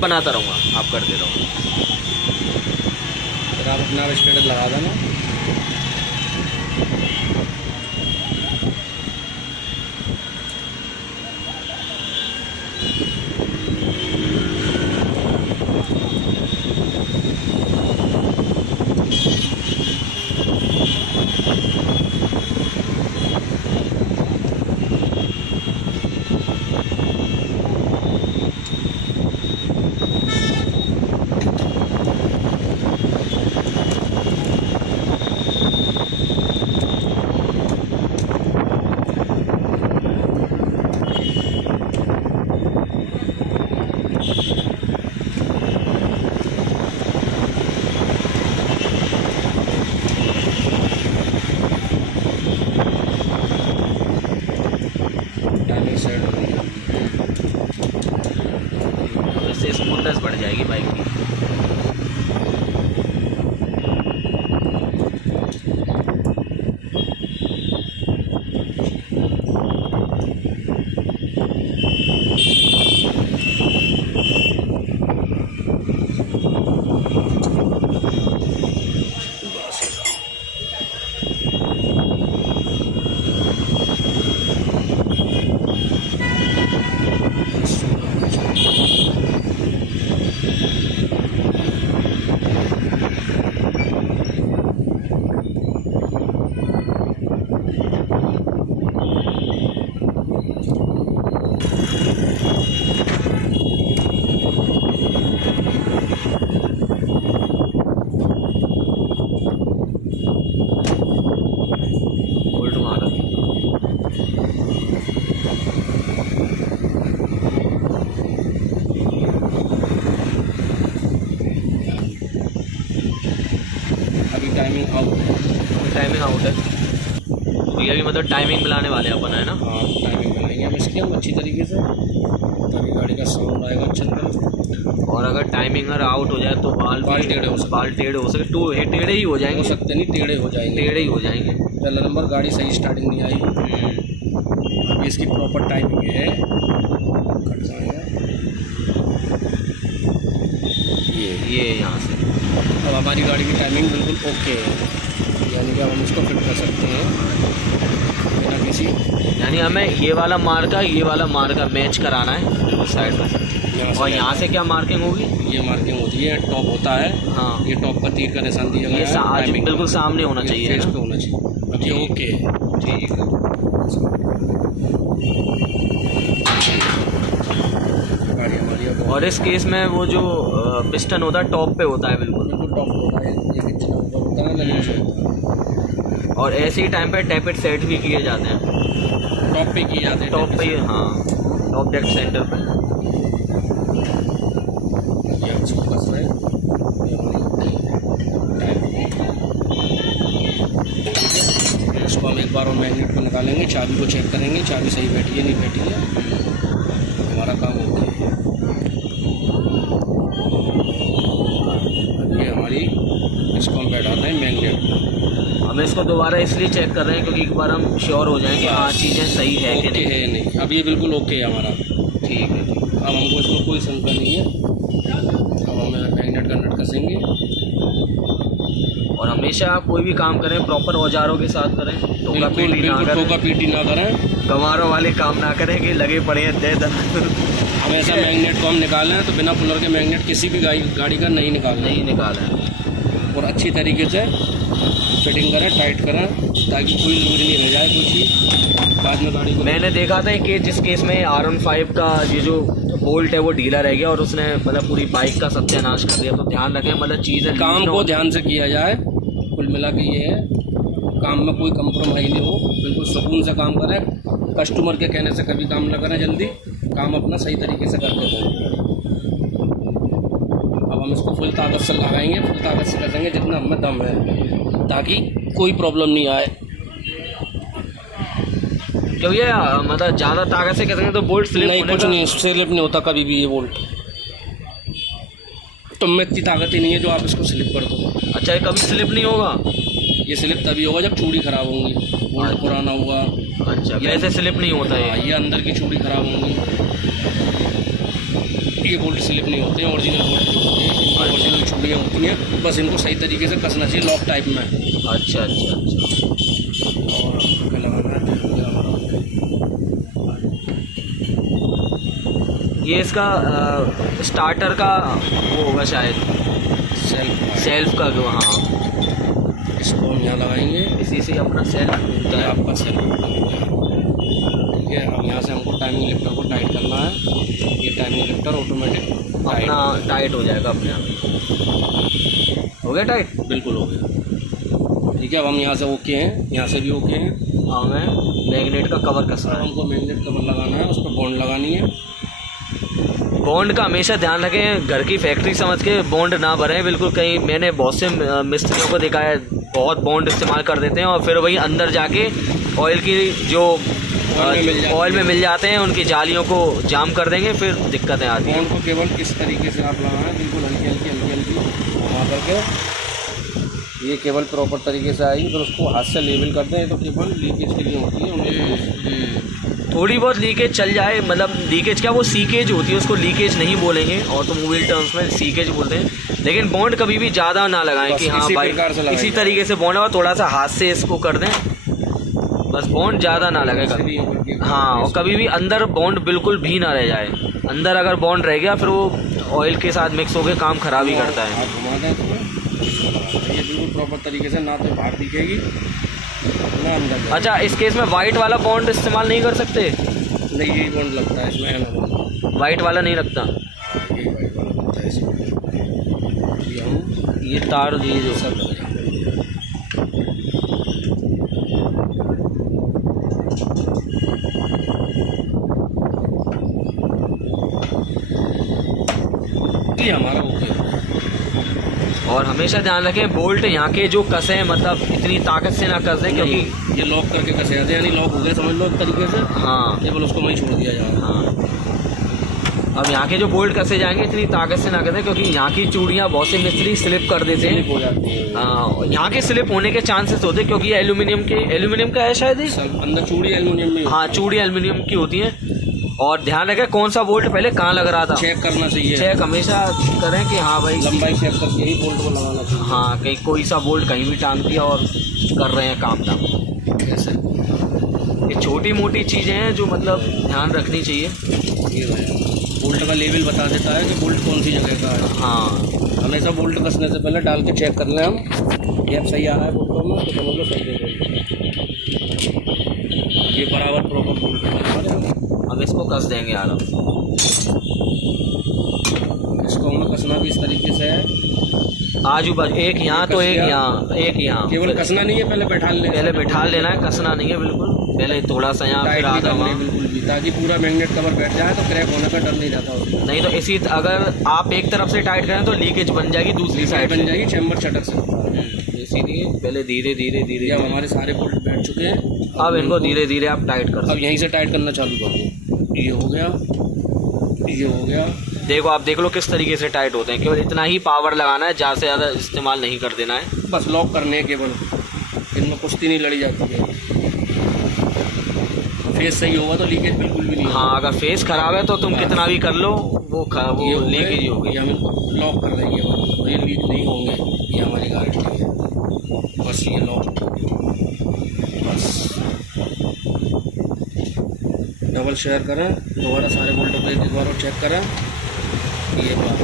बनाता रहूँगा, आप करते रहो। फिर आप अपना स्टेटस लगा देना। टाइमिंग सेट हो गई है। इससे स्मूथनेस बढ़ जाएगी बाइक की। बोल्ट मारा। अभी टाइमिंग आउट है। टाइमिंग आउट है तो ये भी मतलब टाइमिंग मिलाने वाले अपन है ना। हाँ, टाइमिंग बनाएंगे हम इसकी हम अच्छी तरीके से, तभी गाड़ी का साउंड आएगा अच्छा तरह। और अगर टाइमिंग अगर आउट हो जाए तो बाल टेढ़े हो सकते, बाल टेढ़े हो सकते, टू टेढ़े ही हो हो जाएंगे। सकते नहीं, टेढ़े हो जाएंगे। टेढ़े ही हो जाएंगे। पहला नंबर गाड़ी सही स्टार्टिंग नहीं आएगी। अभी इसकी प्रॉपर टाइमिंग है, कट जाएगा ये यहाँ से अब हमारी गाड़ी की टाइमिंग बिल्कुल ओके है, यानी कि अब हम इसको फिट कर सकते हैं बिना किसी। यानी हमें ये वाला मार्का मैच कराना है बिल्कुल साइड में। और यहाँ से क्या मार्किंग होगी? ये मार्किंग होती है, टॉप होता है। हाँ, ये टॉप का तीर का निशान दिया गया ये है। टाइमिंग बिल्कुल सामने होना चाहिए फेस ना? पे होना चाहिए। अब ये ओके है। ठीक है। गाड़ी हमारी अब और इस केस में वो जो पिस्टन होता है टॉप पे होता है बिल्कुल। बिल्कुल टॉप होता है, ये कितना ऊपर होता है ना, नीचे होता है। और ऐसे ही टाइम पे टैपेट सेट भी किए जाते हैं। टॉप पे किए जाते हैं, टॉप पे ही, हाँ, टॉप डेड सेंटर पे। ये उसको कस रहे हैं। ये हमारी टाइम। इसको हम एक बार और मैग्नेट को निकालेंगे, चाबी को चेक करेंगे, चाबी सही बैठी है नहीं बैठी है, हमारा काम हो गया। ये हमारी इसको हम बैठाते हैं मैग्नेट। हम इसको दोबारा इसलिए चेक कर रहे हैं क्योंकि एक बार हम श्योर हो जाएं कि हाँ चीज़ें सही है कि ओके नहीं। है नहीं, अब ये बिल्कुल ओके है हमारा। ठीक है। अब हमको इसमें कोई शंका नहीं है। अब हम मैग्नेट का नट कसेंगे। और हमेशा कोई भी काम करें प्रॉपर औजारों के साथ करें, टोका पीटी ना करें, टोका पीटी ना करें, गंवारों वाले काम ना करें कि लगे पड़े हैं दे दर। हमेशा मैग्नेट को हम निकालना है तो बिना पुलर के मैग्नेट किसी भी गाड़ी का नहीं निकालना, नहीं निकाला है। और अच्छी तरीके से फिटिंग करें, टाइट करें, ताकि कोई लूज नहीं रह जाए कुछ बाद में गाड़ी को। मैंने देखा था कि जिस केस में R15 का ये जो बोल्ट है वो ढीला रह गया और उसने मतलब पूरी बाइक का सत्यानाश कर दिया। तो ध्यान रखें, मतलब चीज़ें काम को ध्यान से किया जाए। कुल मिला के ये है, काम में कोई कंप्रोमाइज़ नहीं हो, बिल्कुल सुकून से काम करें। कस्टमर के कहने से कभी काम ना करें, जल्दी काम अपना सही तरीके से करते रहें। अब हम इसको फुल ताकत से लगाएंगे, फुल ताकत से कसेंगे जितना हमें दम है, ताकि कोई प्रॉब्लम नहीं आए। क्यों ये मतलब ज़्यादा ताकत से करेंगे तो बोल्ट स्लिप नहीं, कुछ नहीं, स्लिप नहीं होता कभी भी ये बोल्ट। तो में इतनी ताकत ही नहीं है जो आप इसको स्लिप कर दो। अच्छा, ये कभी स्लिप नहीं होगा? ये स्लिप तभी होगा जब चूड़ी खराब होंगी, बोल्ट पुराना हुआ। अच्छा, वैसे स्लिप नहीं होता है। ये अंदर की चूड़ी खराब होंगी। ये बोल्ट स्लिप नहीं होते हैं, ओरिजिनल बोल्ट होती है, ओरिजिनल चूड़ियाँ होती हैं, बस इनको सही तरीके से कसना चाहिए लॉक टाइप में। अच्छा अच्छा अच्छा। और क्या लगाना है ये इसका स्टार्टर का वो होगा शायद, सेल्फ का जो, हाँ इसको हम यहाँ लगाएंगे, इसी से अपना सेल्फ होता है। आपका सेल्फ ठीक है। अब यहाँ से हमको टाइमिंग लिफ्टर को टाइट करना है, ये टाइमिंग लिफ्टर ऑटोमेटिक अपना टाइट हो जाएगा अपने आप। हो गया टाइट? बिल्कुल हो गया। ठीक है, अब हम यहाँ से ओके हैं, यहाँ से भी ओके हैं। हमें मैग्नेट का कवर कसना है, हमको मैग्नेट कवर लगाना है, उस पर बॉन्ड लगानी है। बॉन्ड का हमेशा ध्यान रखें, घर की फैक्ट्री समझ के बॉन्ड ना भरें बिल्कुल। कहीं मैंने बहुत से मिस्त्रियों को देखा है बहुत बॉन्ड इस्तेमाल कर देते हैं और फिर वही अंदर जाके ऑयल की जो ऑयल में मिल जाते हैं, उनकी जालियों को जाम कर देंगे, फिर दिक्कतें आती हैं। बॉन्ड को केवल किस तरीके से आप लगाएं, बिल्कुल हल्की हल्की घुमा करके, ये केबल प्रॉपर तरीके से आएगी, फिर उसको हाथ से लेवल कर दें। तो केबल लीकेज के लिए होती है, थोड़ी बहुत लीकेज चल जाए, मतलब लीकेज क्या, वो सीकेज होती है, उसको लीकेज नहीं बोलेंगे, ऑटोमोबाइल टर्म्स में सीकेज बोलते हैं। लेकिन बॉन्ड कभी भी ज़्यादा ना लगाएं कि हाँ भाई इसी तरीके से बॉन्ड है, थोड़ा सा हाथ से इसको कर दें, बस बॉन्ड ज़्यादा ना लगेगा। हाँ, और कभी भी अंदर बॉन्ड बिल्कुल भी ना रह जाए। अंदर अगर बॉन्ड रह गया फिर वो ऑयल के साथ मिक्स होकर काम खराब ही करता है। ये बिल्कुल प्रॉपर तरीके से, ना तो बाहर दिखेगी ना अंदर। अच्छा, इस केस में वाइट वाला बॉन्ड इस्तेमाल नहीं कर सकते? नहीं, यही बॉन्ड लगता है इसमें, वाइट वाला नहीं लगता, यही वाइट वाला लगता है इसमें। ये तार ये जो सब ये हमारा ओके। और हमेशा ध्यान रखें बोल्ट यहाँ के जो कसे हैं, मतलब इतनी ताकत से ना कस दें, क्योंकि ये लॉक करके कसे जाते हैं, यानी लॉक हो गए समझ लो एक तरीके से। हाँ, केवल उसको वहीं छोड़ दिया जाए। हाँ, अब यहाँ के जो बोल्ट कसे जाएंगे इतनी ताकत से ना कसें, क्योंकि यहाँ की चूड़ियाँ बहुत से मिस्त्री स्लिप कर देते हैं। हो जाती है। हाँ, यहाँ के स्लिप होने के चांसेस होते हैं, क्योंकि ये एल्यूमिनियम का है शायद, अंदर चूड़ी एल्यूमिनियम में। हाँ, चूड़ी एल्यूमिनियम की होती है। और ध्यान रखें कौन सा बोल्ट पहले कहाँ लग रहा था, चेक करना चाहिए। चेक हमेशा करें कि हाँ भाई लंबाई चेक करके ही बोल्ट को लगाना चाहिए। हाँ, कहीं कोई सा बोल्ट कहीं भी टांग दिया और कर रहे हैं काम दाम। ऐसे ये छोटी मोटी चीज़ें हैं जो मतलब ध्यान रखनी चाहिए। ये बोल्ट का लेवल बता देता है कि बोल्ट कौन सी जगह का है। हाँ, हमेशा बोल्ट कसने से पहले डाल के चेक कर लें हम, ये अब सही आ रहा है बोल्टों में तो समझ लो सही है। ये बराबर प्रॉपर बोल्ट है। अब इसको कस देंगे आराम से। इसको हमें कसना भी इस तरीके से है, आजू बाजू, एक यहाँ तो एक यहाँ, एक यहाँ। केवल कसना नहीं है, पहले बैठा लेना, पहले बैठा लेना है, कसना नहीं है बिल्कुल। पहले थोड़ा सा यहाँ फिर आधा वहाँ, बिल्कुल भी, ताकि पूरा मैग्नेट कवर बैठ जाए तो क्रैक होने का डर नहीं रहता उसमें। नहीं तो इसी अगर आप एक तरफ से टाइट करें तो लीकेज बन जाएगी दूसरी साइड बन जाएगी, चैम्बर चटक सकता है। इसीलिए पहले धीरे धीरे धीरे। अब हमारे सारे बोल्ट बैठ चुके हैं, अब इनको धीरे धीरे आप टाइट कर। अब यहीं से टाइट करना चालू कर दो। ये हो गया, ये हो गया। देखो आप देख लो किस तरीके से टाइट होते हैं। केवल इतना ही पावर लगाना है, ज़्यादा से ज़्यादा इस्तेमाल नहीं कर देना है। बस लॉक करने हैं केवल, इनमें कुश्ती नहीं लड़ी जाती है। फेस सही होगा तो लीकेज बिल्कुल भी नहीं। हाँ, अगर फेस खराब है तो तुम कितना भी कर लो वो लीकेज ही होगी। हम इनको लॉक कर देंगे तो ये लीक नहीं होंगे, ये हमारी गारंटी है। बस ये लॉक, बस डबल शेयर करें, दोबारा सारे बोल्टों को एक बार और चेक करें। ये बात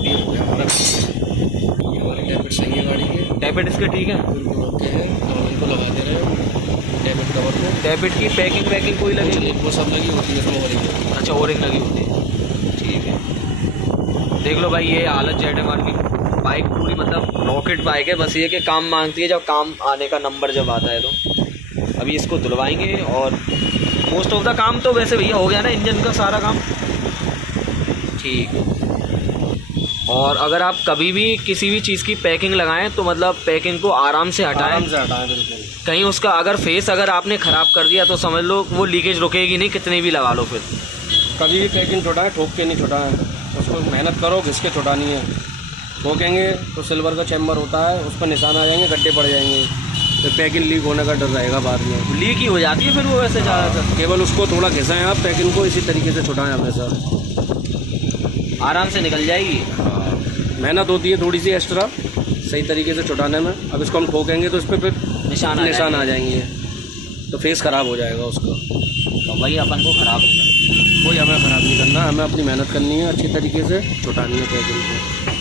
ये हो गया हमारा। ये हमारे टैपेट सही है गाड़ी के, टैपेट इसके ठीक है, बिल्कुल ओके है। तो हम इनको लगा दे रहे हैं टैपेट कवर को। टैपेट की पैकिंग कोई लगेगी? वो सब लगी होती है इसमें, ओरिंग। अच्छा, ओरिंग लगी होती है, ठीक है। देख लो भाई, ये हालत ZMR की बाइक पूरी मतलब रॉकेट बाइक है। बस ये कि काम मांगती है, जब काम आने का नंबर जब आता है तो। अभी इसको धुलवाएंगे और मोस्ट ऑफ द काम तो वैसे भैया हो गया ना, इंजन का सारा काम ठीक है। और अगर आप कभी भी किसी भी चीज़ की पैकिंग लगाएं तो मतलब पैकिंग को आराम से हटाएं, बिल्कुल। कहीं उसका अगर फेस अगर आपने ख़राब कर दिया तो समझ लो वो लीकेज रुकेगी नहीं, कितने भी लगा लो। फिर कभी भी पैकिंग छुटाएं, ठोक के नहीं छुटाएं, उसको मेहनत करो, घिस के छुटानी है। ठोकेंगे तो सिल्वर का चैम्बर होता है, उस पर निशान आ जाएंगे, गड्ढे पड़ जाएंगे। तो पैकिंग लीक होने का डर रहेगा बाद में। लीक ही हो जाती है फिर वो वैसे ज़्यादातर। केवल उसको थोड़ा घिसाएं आप, पैकिंग को इसी तरीके से छुटाएं हमेशा, आराम से निकल जाएगी। मेहनत होती है थोड़ी सी एक्स्ट्रा सही तरीके से छुटाने में। अब इसको हम ठोकेंगे तो इस पर फिर निशान आ जाएंगे, तो फेस ख़राब हो जाएगा उसका। तो भाई अपन को ख़राब हो जाए, कोई हमें ख़राब नहीं करना, हमें अपनी मेहनत करनी है, अच्छी तरीके से छुटानी है पैकिंग को।